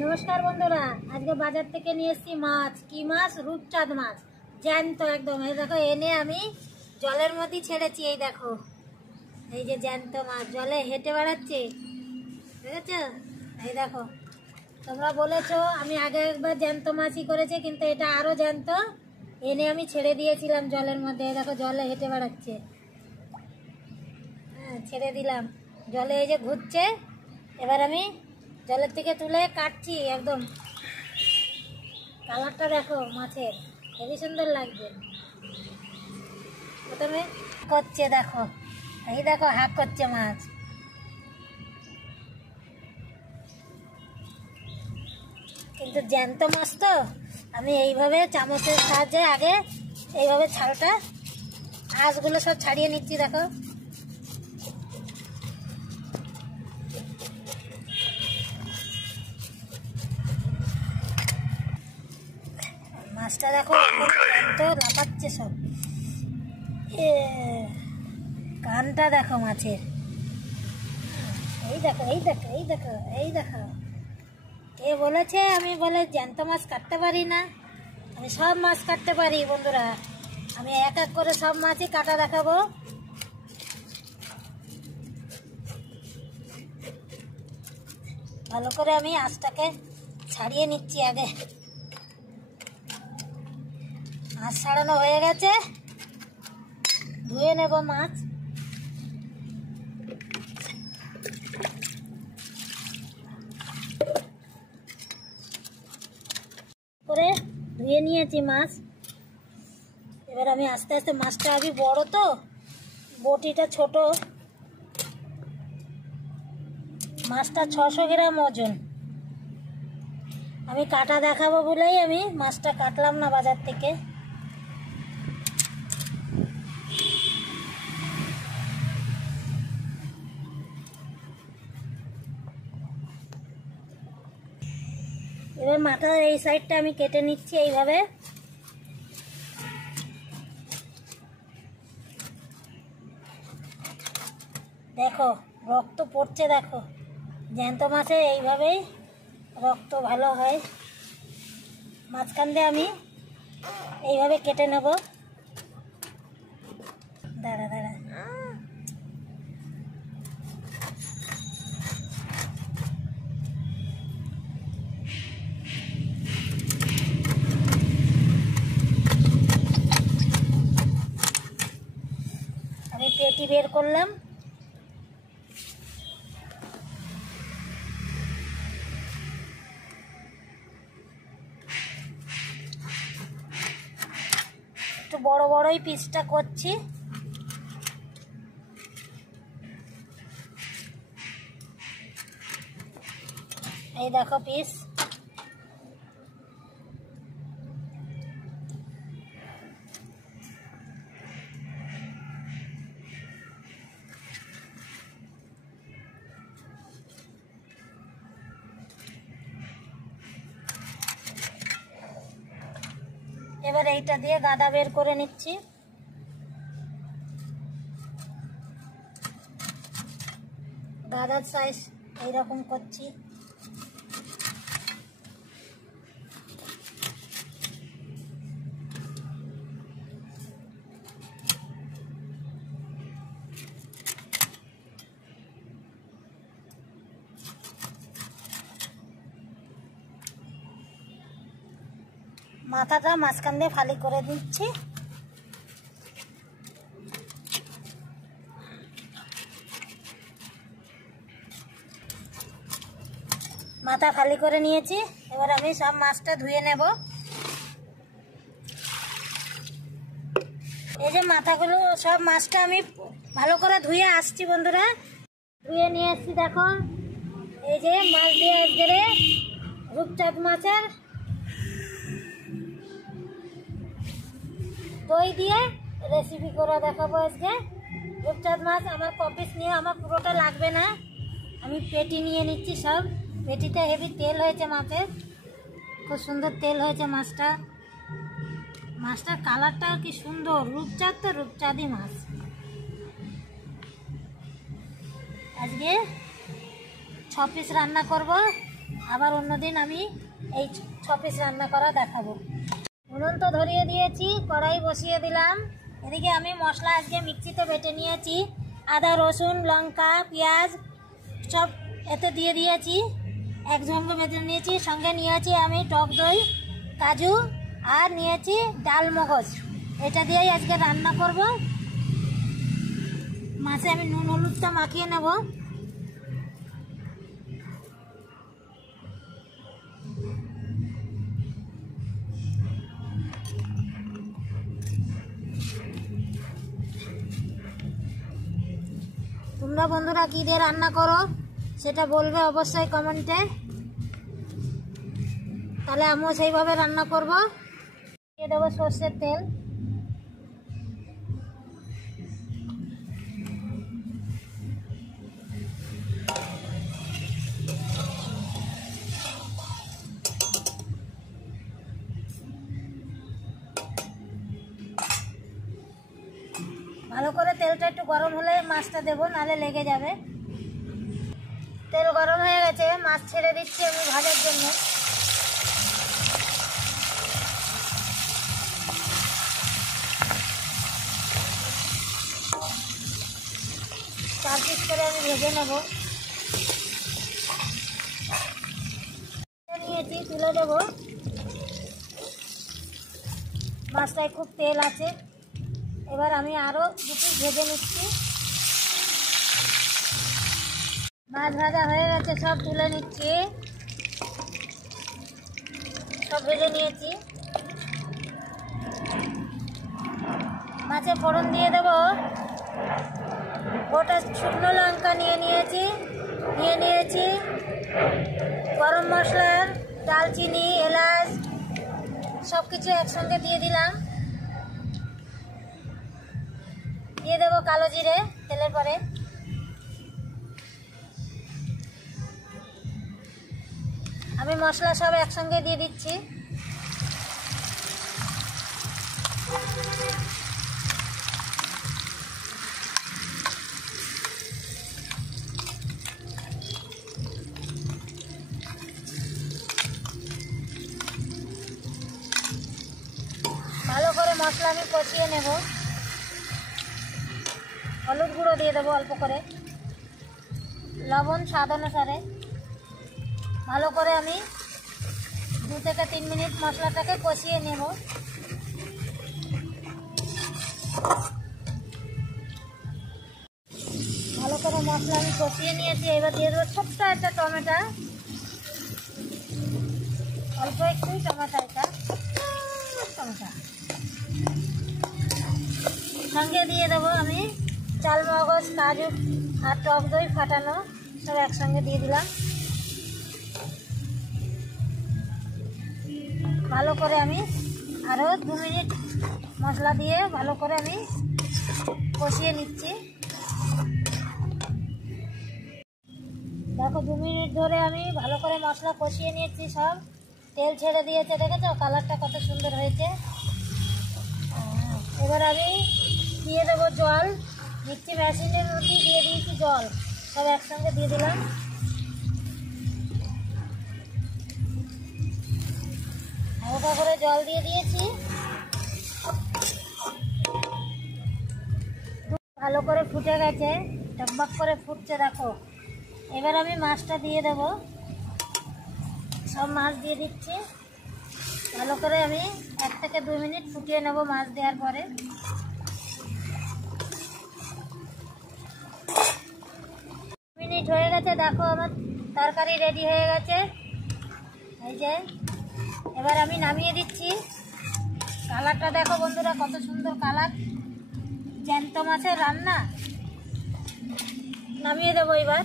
नमस्कार बंधुरा आज के बाजार থেকে নিয়ে এসেছি মাছ কি মাছ রূপচাঁদ মাছ জ্যান্ত একদম এই দেখো এনে আমি জলের মধ্যে ছেড়েছি এই দেখো এই যে জ্যান্ত মাছ জলে হেঁটে বেড়াচ্ছে দেখেছো এই দেখো তোমরা বলেছো আমি আগে একবার জ্যান্ত মাছই করেছি কিন্তু এটা আরো জ্যান্ত এনে আমি ছেড়ে দিয়েছিলাম জলের মধ্যে এই দেখো জলে হেঁটে বেড়াচ্ছে হ্যাঁ ছেড়ে দিলাম জলে এই যে ঘুরছে এবার আমি জলের থেকে তুলে কাটছি একদম কালারটা দেখো মাছের খুবই সুন্দর লাগছে প্রথমে করছে দেখো এই দেখো হাঁক করছে মাছ কিন্তু জ্যান্ত মাছ তো আমি এইভাবে চামচের সাহায্যে আগে এইভাবে ছালটা আঁশগুলো সব ছাড়িয়ে নিচ্ছি দেখো মাছটা দেখো তো লাফাচ্ছে সব কানটা দেখো মাছের এই দেখো এই দেখো এই দেখো এই দেখো কে বলেছে আমি বলে জ্যান্ত মাছ কাটতে পারি না আমি সব মাছ কাটতে পারি বন্ধুরা আমি এক এক করে সব মাছই কাটা দেখাবো ভালো করে আমি আঁশটাকে ছাড়িয়ে নিচ্ছি আগে মাছ ছাড়ানো হয়ে গেছে ধুয়ে নেব মাছ করে ধুয়ে নিয়েছি মাছ এবার আমি আস্তে আস্তে মাছটা আগে বড় তো বটিটা ছোট মাছটা 600 গ্রাম ওজন আমি কাটা দেখাবো বলেই আমি মাছটা কাটলাম না বাজার থেকে এবার মাথার এই সাইডটা আমি কেটে নিচ্ছি এইভাবে দেখো রক্ত পড়ছে দেখো জ্যান্ত মাছে এইভাবেই রক্ত ভালো হয় মাঝখান দিয়ে আমি এইভাবে কেটে নেব দাঁড়া দাঁড়া আমি পেটি বের করলাম একটু বড় বড়ই পিসটা করছি এই দেখো পিস এবার এইটা দিয়ে গাদা বের করে নিচ্ছি গাদার সাইজ এইরকম করছি মাথাটা মাঝখান দিয়ে ফালি করে দিচ্ছি মাথা খালি করে নিয়েছি এবার আমি সব মাছটা ধুয়ে নেব এই যে মাথাগুলো সব মাছটা আমি ভালো করে ধুয়ে আসছি বন্ধুরা ধুয়ে নিয়ে এসছি দেখো এই যে মাছ দিয়ে একবারে রূপচাঁদ মাছের দই দিয়ে রেসিপি করে দেখাবো আজকে রূপচাঁদ মাছ আমার কপিস নিয়ে আমার পুরোটা লাগবে না আমি পেটি নিয়ে নিচ্ছি সব পেটিতে হেভি তেল হয়েছে মাছের খুব সুন্দর তেল হয়েছে মাছটার কালারটা কি সুন্দর রূপচাঁদ তো রূপচাঁদই মাছ আজকে 6 পিস রান্না করব আবার অন্যদিন আমি এই 6 পিস রান্না করা দেখাবো। উনুন তো ধরিয়ে দিয়েছি, কড়াই বসিয়ে দিলাম। এদিকে আমি মশলা আজকে মিক্সিতে বেটে নিয়েছি, আদা রসুন লঙ্কা পেঁয়াজ সব এতে দিয়ে দিয়েছি, একসঙ্গে বেটে নিয়েছি। সঙ্গে নিয়েছি আমি টক দই, কাজু আর নিয়েছি ডাল মগজ। এটা দিয়েই আজকে রান্না করব। মাছে আমি নুন হলুদটা মাখিয়ে নেব। তোমরা বন্ধুরা কী দিয়ে রান্না করো সেটা বলবে অবশ্যই কমেন্টে, তাহলে আমিও সেইভাবে রান্না করব। দিয়ে দেবো সর্ষের তেল, ভালো করে তেলটা একটু গরম হলে মাছটা দেবো, নাহলে লেগে যাবে। তেল গরম হয়ে গেছে, মাছ ছেড়ে দিচ্ছি আমি ভাজার জন্য। 4 পিস করে আমি ভেজে নেব। নিয়েছি, তুলে দেবো। মাছটায় খুব তেল আছে, এবার আমি আরও 2 পিস ভেজে নিচ্ছি। মাছ ভাজা হয়ে গেছে, সব তুলে নিচ্ছি। সব ভেজে নিয়েছি। মাছে ফোড়ন দিয়ে দেবো। গোটা শুকনো লঙ্কা নিয়ে নিয়েছি গরম মশলা, দালচিনি, এলাচ সব কিছু একসঙ্গে দিয়ে দিলাম। দিয়ে দেবো কালো জিরে তেলের পরে। আমি মশলা সব একসঙ্গে দিয়ে দিচ্ছি। ভালো করে মশলা আমি কষিয়ে নেব। হলুদ গুঁড়ো দিয়ে দেবো অল্প করে, লবণ স্বাদ অনুসারে। ভালো করে আমি 2 থেকে 3 মিনিট মশলাটাকে কষিয়ে নেব। ভালো করে মশলা আমি কষিয়ে নিয়েছি। এবার দিয়ে দেবো ছোট্ট একটা টমেটো, অল্প একটু টমেটো, এটা টমেটো। সঙ্গে দিয়ে দেবো আমি চাল মগজ, কাজু আর টক দই ফাটানো, সব একসঙ্গে দিয়ে দিলাম। ভালো করে আমি আরও 2 মিনিট মশলা দিয়ে ভালো করে আমি কষিয়ে নিচ্ছি। দেখো 2 মিনিট ধরে আমি ভালো করে মশলা কষিয়ে নিয়েছি, সব তেল ছেড়ে দিয়েছে, দেখেছো কালারটা কত সুন্দর হয়েছে। এবার আমি দিয়ে দেবো জল। মিক্সি মেশিনের মধ্যে দিয়ে দিয়েছি জল, সব একসঙ্গে দিয়ে দিলাম। হালকা করে জল দিয়ে দিয়েছি। ভালো করে ফুটে গেছে, টকবক করে ফুটছে দেখো। এবার আমি মাছটা দিয়ে দেব। সব মাছ দিয়ে দিচ্ছি। ভালো করে আমি 1 থেকে 2 মিনিট ফুটিয়ে নেব মাছ দেওয়ার পরে। মিনিট হয়ে গেছে, দেখো আমার তরকারি রেডি হয়ে গেছে। এই যে এবার আমি নামিয়ে দিচ্ছি। কালারটা দেখো বন্ধুরা কত সুন্দর কালার, জ্যান্ত মাছের রান্না। নামিয়ে দেবো এবার।